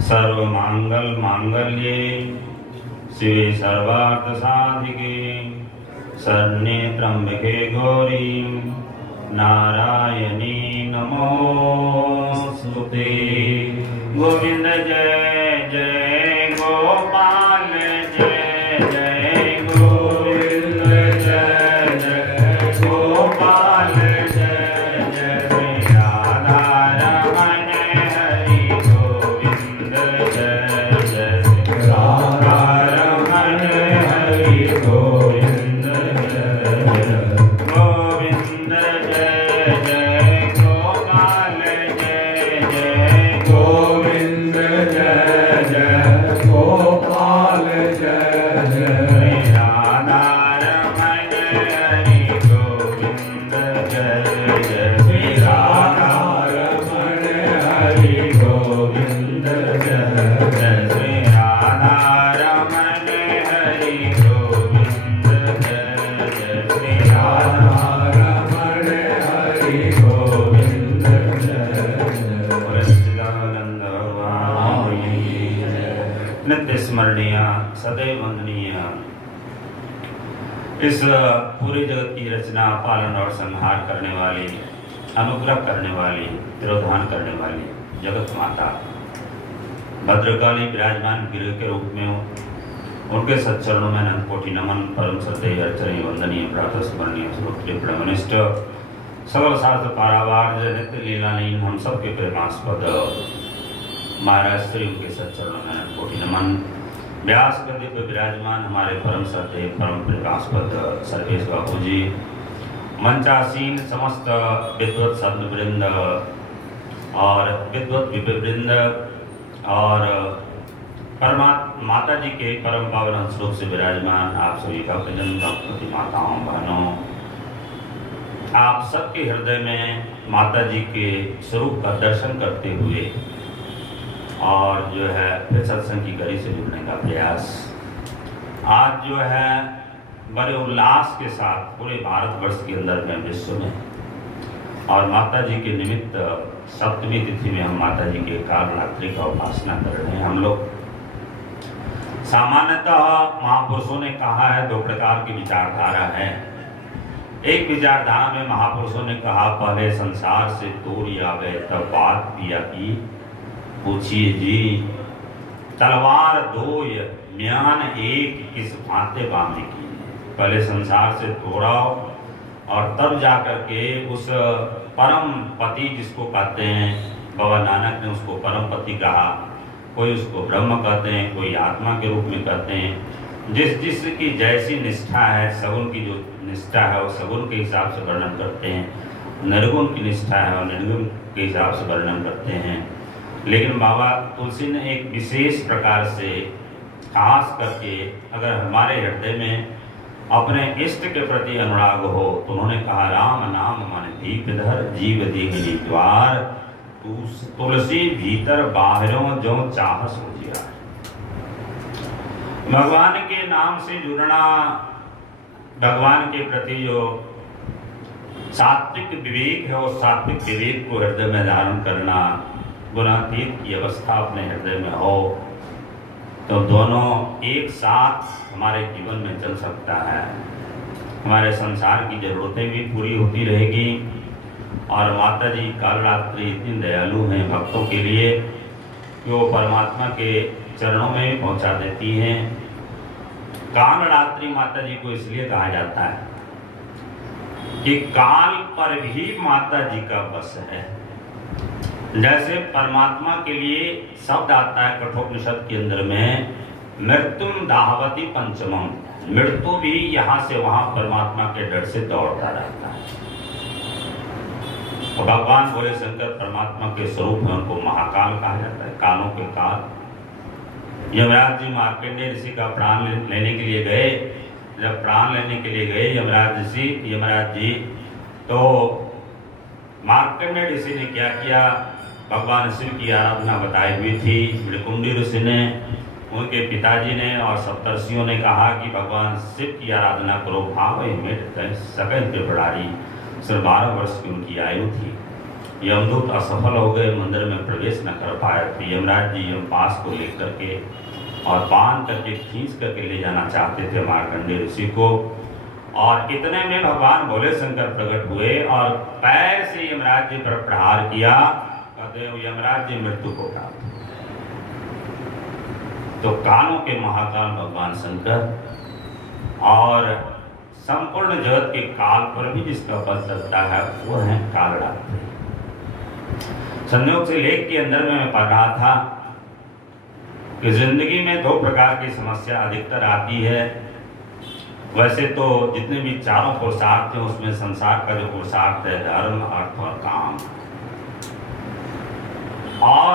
सर्वमंगल मांगल्ये शिवे सर्वार्थ साधिके शरण्ये त्र्यंबके गौरी नारायणी नमोस्तुते। गोविंद जय जय गोपाल जय जय गोविंद जय जय गोपाल जय जय राधा रमण हरि गोविंद जय जय राधा रमण हरि गोविंद जय गोविंद जय जय गोपाल जय जय गोविंद जय जय गोपाल जय जय राधा रमण हरि गोविंद जय जय राधा रमण हरि गोविंद जय जय राधा रमण हरि गोविंद जय जय राधा रमण हरि गोविंद जय जय सच्चिदानंद भगवान की जय। नित्य स्मरणीय सदैव वंदनीय इस पूरे जगत की रचना पालन और संहार करने वाली, अनुग्रह करने वाली, तिरोधान करने वाली जगत माता भद्रकाली विराजमान गृह के रूप में उनके सच्चरणों में अनंत कोटि नमन। परम श्रद्धेय अर्चनीय वंदनीय प्रातः स्मरणीय श्रोत्रिय प्रणमनिष्ठ सकल सार्थ पारावार नित्य लीलालीन हम सबके प्रेमास्पद महाराज श्री उनके सच्चरणों में अनंत कोटि नमन। व्यास के दिव्य विराजमान हमारे परम श्रद्धेय परम प्रेमास्पद सर्वेश बाबू जी, मंचासीन समस्त विद्वत संत वृंद और विद्वत विवृंद और परमात्मा माता जी के परम पावन स्वरूप से विराजमान आप सभी भक्तजन, भक्तवती माताओं बहनों, आप सबके हृदय में माता जी के स्वरूप का दर्शन करते हुए और जो है फिर सत्संग की गली से जुड़ने का प्रयास आज जो है बड़े उल्लास के साथ पूरे भारतवर्ष के अंदर में, विश्व में, और माता जी के निमित्त सप्तमी तिथि में हम माता जी के कालरात्रि का उपासना कर रहे हैं। हम लोग सामान्यतः महापुरुषों ने कहा है दो प्रकार की विचारधारा है। एक विचारधारा में महापुरुषों ने कहा पहले संसार से दूर आवे तब बात पिया की पूछिए जी, तलवार दो म्यान एक किस भांते बांधे की। पहले संसार से तोड़ाओ और तब जाकर के उस परम पति जिसको कहते हैं, बाबा नानक ने उसको परम पति कहा, कोई उसको ब्रह्म कहते हैं, कोई आत्मा के रूप में कहते हैं। जिसकी जैसी निष्ठा है, सगुण की जो निष्ठा है वो सगुण के हिसाब से वर्णन करते हैं, निर्गुण की निष्ठा है और निर्गुण के हिसाब से वर्णन करते हैं। लेकिन बाबा तुलसी ने एक विशेष प्रकार से खास करके अगर हमारे हृदय में अपने इष्ट के प्रति अनुराग हो तो उन्होंने कहा राम नाम मन दीपधर जीव देहि द्वार तुलसी भीतर बाहरों जो चाह सोचिया। भगवान के नाम से जुड़ना, भगवान के प्रति जो सात्विक विवेक है वो सात्विक विवेक को हृदय में धारण करना, गुणातीत की अवस्था अपने हृदय में हो तो दोनों एक साथ हमारे जीवन में चल सकता है। हमारे संसार की जरूरतें भी पूरी होती रहेगी और माता जी कालरात्रि इतनी दयालु हैं भक्तों के लिए कि वो परमात्मा के चरणों में भी पहुंचा देती हैं। कालरात्रि माता जी को इसलिए कहा जाता है कि काल पर भी माता जी का बस है। जैसे परमात्मा के लिए शब्द आता है कठोपनिषद के अंदर में, मृत्युम दाहवती पंचमम, मृत्यु भी यहाँ से वहां परमात्मा के डर से दौड़ता रहता है। तो भगवान भोले शंकर परमात्मा के स्वरूप में उनको महाकाल कहा जाता है, कालों के काल। यमराज जी मार्कंडेय ऋषि का प्राण लेने के लिए गए। जब प्राण लेने के लिए गए यमराज जी तो मार्कंडेय ऋषि ने क्या किया, भगवान शिव की आराधना बताई हुई थी। मृकुंडी ऋषि ने, उनके पिताजी ने और सप्तर्षियों ने कहा कि भगवान शिव की आराधना करो। भाव सकल त्रिपुरारी, सिर्फ 12 वर्ष की उनकी आयु थी। यमदूत असफल हो गए, मंदिर में प्रवेश न कर पाए। तो यमराज जी यमपास को लेकर के और बांध करके खींच करके ले जाना चाहते थे मार्कंडेय ऋषि को। और इतने में भगवान भोले शंकर प्रकट हुए और पैर से यमराज जी पर प्रहार किया। कहते हैं यमराज जी मृत्यु को प्राप्त। तो कालों के महाकाल भगवान शंकर और संपूर्ण जगत के काल पर भी जिसका बल चलता है वो है कालरात्रि। संयोग से लेख के अंदर में मैं पढ़ रहा था कि जिंदगी में दो प्रकार की समस्या अधिकतर आती है। वैसे तो जितने भी चारों पुरुषार्थ हैं उसमें संसार का जो पुरुषार्थ है धर्म, अर्थ और काम, और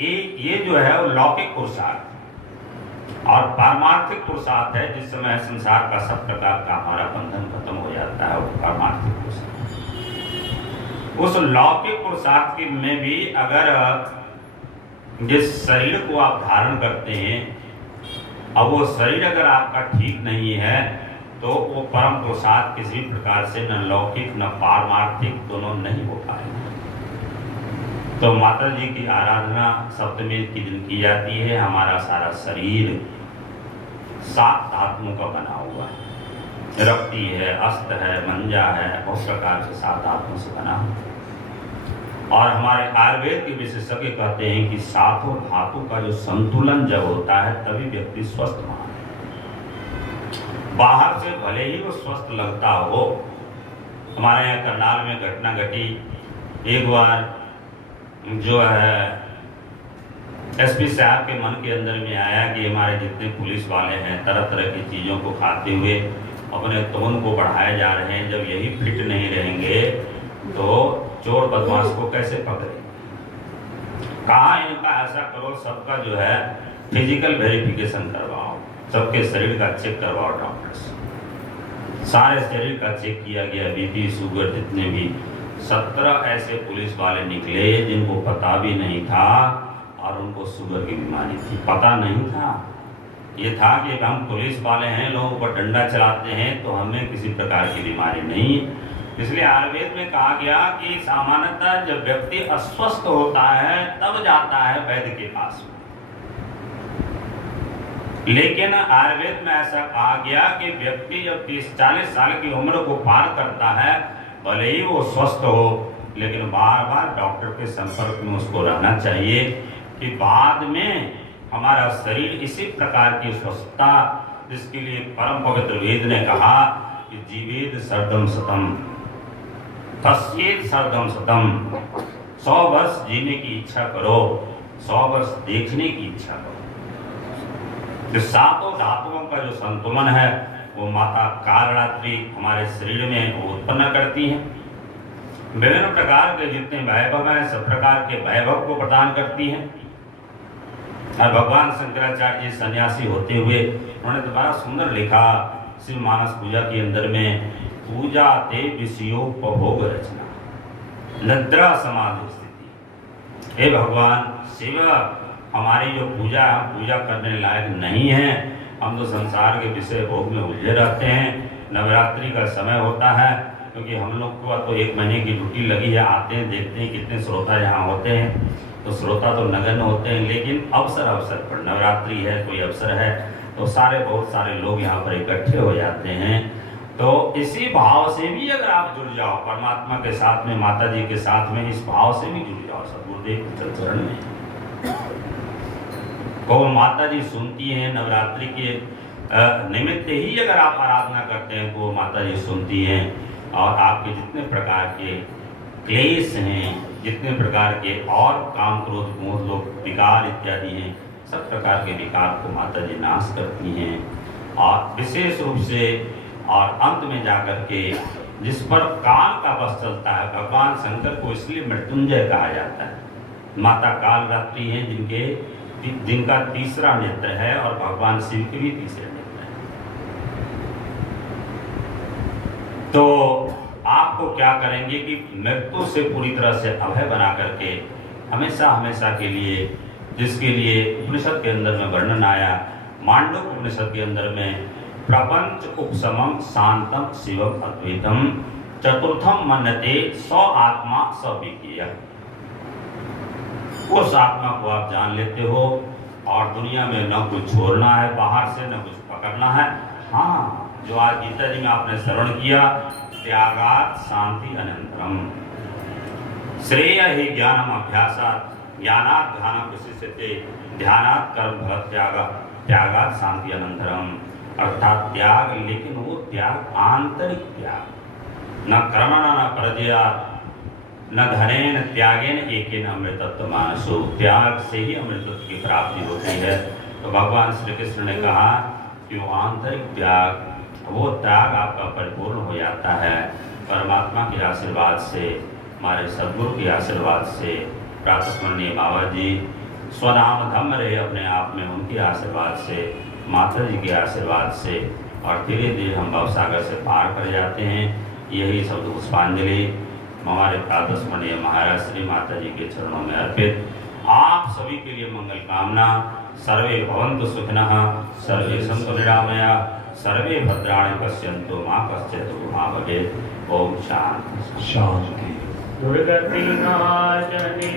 ये जो है वो लौकिक पुरुषार्थ और पारमार्थिक पुरुषार्थ है। जिस समय संसार का सब प्रकार का हमारा बंधन खत्म हो जाता है वो पारमार्थिक पुरुषार्थ। उस लौकिक पुरुषार्थ के में भी अगर जिस शरीर को आप धारण करते हैं, अब वो शरीर अगर आपका ठीक नहीं है तो वो परम पुरुषार्थ किसी प्रकार से न लौकिक न पारमार्थिक दोनों नहीं हो पाएंगे। तो माता जी की आराधना सप्तमी के दिन की जाती है। हमारा सारा शरीर 7 धातुओं का बना हुआ है, रक्ति है, अस्त है, मंजा है, बहुत प्रकार से 7 धातुओं से बना हुआ। और हमारे आयुर्वेद के विशेषज्ञ कहते हैं कि 7 धातु का जो संतुलन जब होता है तभी व्यक्ति स्वस्थ माना। बाहर से भले ही वो स्वस्थ लगता हो। हमारे यहाँ करनाल में घटना घटी, एक बार जो है एसपी साहब के मन के अंदर में आया कि हमारे जितने पुलिस वाले हैं तरह तरह की चीज़ों को खाते हुए अपने तोन को बढ़ाए जा रहे हैं। जब यही फिट नहीं रहेंगे तो चोर बदमाश को कैसे पकड़ेंगे। कहा इनका ऐसा करो, सबका जो है फिजिकल वेरिफिकेशन करवाओ, सबके शरीर का चेक करवाओ डॉक्टर से। सारे शरीर का चेक किया गया, बीपी शुगर जितने भी 17 ऐसे पुलिस वाले निकले जिनको पता भी नहीं था और उनको शुगर की बीमारी थी। पता नहीं था, ये था कि हम पुलिस वाले हैं, लोगों पर डंडा चलाते हैं तो हमें किसी प्रकार की बीमारी नहीं। इसलिए आयुर्वेद में कहा गया कि सामान्यतः जब व्यक्ति अस्वस्थ होता है तब जाता है वैद्य के पास में। लेकिन आयुर्वेद में ऐसा कहा गया कि व्यक्ति जब 30-40 साल की उम्र को पार करता है, भले ही वो स्वस्थ हो लेकिन बार बार डॉक्टर के संपर्क में उसको रहना चाहिए कि बाद में हमारा शरीर इसी प्रकार की स्वस्थता, जिसके लिए परम पवित्र वेद ने कहा कि जीवेद सर्दम शतम तस्येद सर्दम शतम। 100 वर्ष जीने की इच्छा करो, 100 वर्ष देखने की इच्छा करो। जो 7 धातुओं का जो संतुलन है वो माता कालरात्रि हमारे शरीर में वो उत्पन्न करती हैं। विभिन्न प्रकार के जितने वैभव हैं सब प्रकार के वैभव को प्रदान करती हैं। और भगवान शंकराचार्य जी सन्यासी होते हुए उन्होंने तो बड़ा सुंदर लिखा शिव मानस पूजा के अंदर में, पूजा ते विषयोपभोग रचना निद्रा समाधि स्थिति। हे भगवान शिव, हमारी जो पूजा है हम पूजा करने लायक नहीं है, हम तो संसार के विषय भोग में उलझे रहते हैं। नवरात्रि का समय होता है क्योंकि हम लोग को तो 1 महीने की ड्यूटी लगी है, आते हैं देखते हैं कितने श्रोता यहाँ होते हैं, तो श्रोता तो नगण्य होते हैं। लेकिन अवसर पर नवरात्रि है, कोई अवसर है तो बहुत सारे लोग यहाँ पर इकट्ठे हो जाते हैं। तो इसी भाव से भी अगर आप जुड़ जाओ परमात्मा के साथ में, माता जी के साथ में, इस भाव से भी जुड़ जाओ सतगुरुदेव के चरण में। तो माता जी सुनती हैं, नवरात्रि के निमित्त ही अगर आप आराधना करते हैं तो माता जी सुनती हैं और आपके जितने प्रकार के क्लेश हैं, जितने प्रकार के और काम क्रोध मोह लोग विकार इत्यादि हैं, सब प्रकार के विकार को माता जी नाश करती हैं। और विशेष रूप से और अंत में जाकर के जिस पर काल का बस चलता है, भगवान शंकर को इसलिए मृत्युंजय कहा जाता है। माता कालरात्रि हैं जिनका तीसरा नेत्र है और भगवान शिव के भी तीसरे नेत्र हैं। तो आपको क्या करेंगे कि मृत्यु से पूरी तरह से अभय बना करके हमेशा हमेशा के लिए, जिसके लिए उपनिषद के अंदर में वर्णन आया, मांडव्य उपनिषद के अंदर में प्रपंच उपशमम शांतम शिवम अद्वैतम चतुर्थम मन्यते स आत्मा स विज्ञेयः। उस आत्मा को आप जान लेते हो और दुनिया में न कुछ छोड़ना है बाहर से, न कुछ पकड़ना है। हाँ, जो आज गीता जी में आपने श्रवण किया, त्यागात् शांति अनंतरम, श्रेय ही ज्ञानम अभ्यासात्, ज्ञानात् ध्यानम विशिष्यते, ध्यानात् कर्म फल त्यागात् शांति अनंतरम। अर्थात त्याग, लेकिन वो त्याग आंतरिक त्याग, न कर्मणा न परजया न धनेन त्यागेन एकेन अमृतत्व मानसो। त्याग से ही अमृतत्व की प्राप्ति होती है। तो भगवान श्री कृष्ण ने कहा कि वो आंतरिक त्याग, वो त्याग आपका परिपूर्ण हो जाता है परमात्मा के आशीर्वाद से, हमारे सद्गुरु के आशीर्वाद से। प्रातस्मरणीय बाबा जी स्वनाम धम्म रहे अपने आप में, उनके आशीर्वाद से, माता जी के आशीर्वाद से, और धीरे धीरे हम भवसागर से पार कर जाते हैं। यही शब्द पुष्पांजलि हमारे प्रातस्मरणीय महाराज श्री माता जी के चरणों में अर्पित। आप सभी के लिए मंगल कामना। सर्वे भवन्तु सुखिनः, सर्वे सन्तु निरामयाः, सर्वे भद्राणि पश्यन्तु मा कश्चित् दुःखं भवेत्। ओम शांति शांति। दुर्गति नाशनी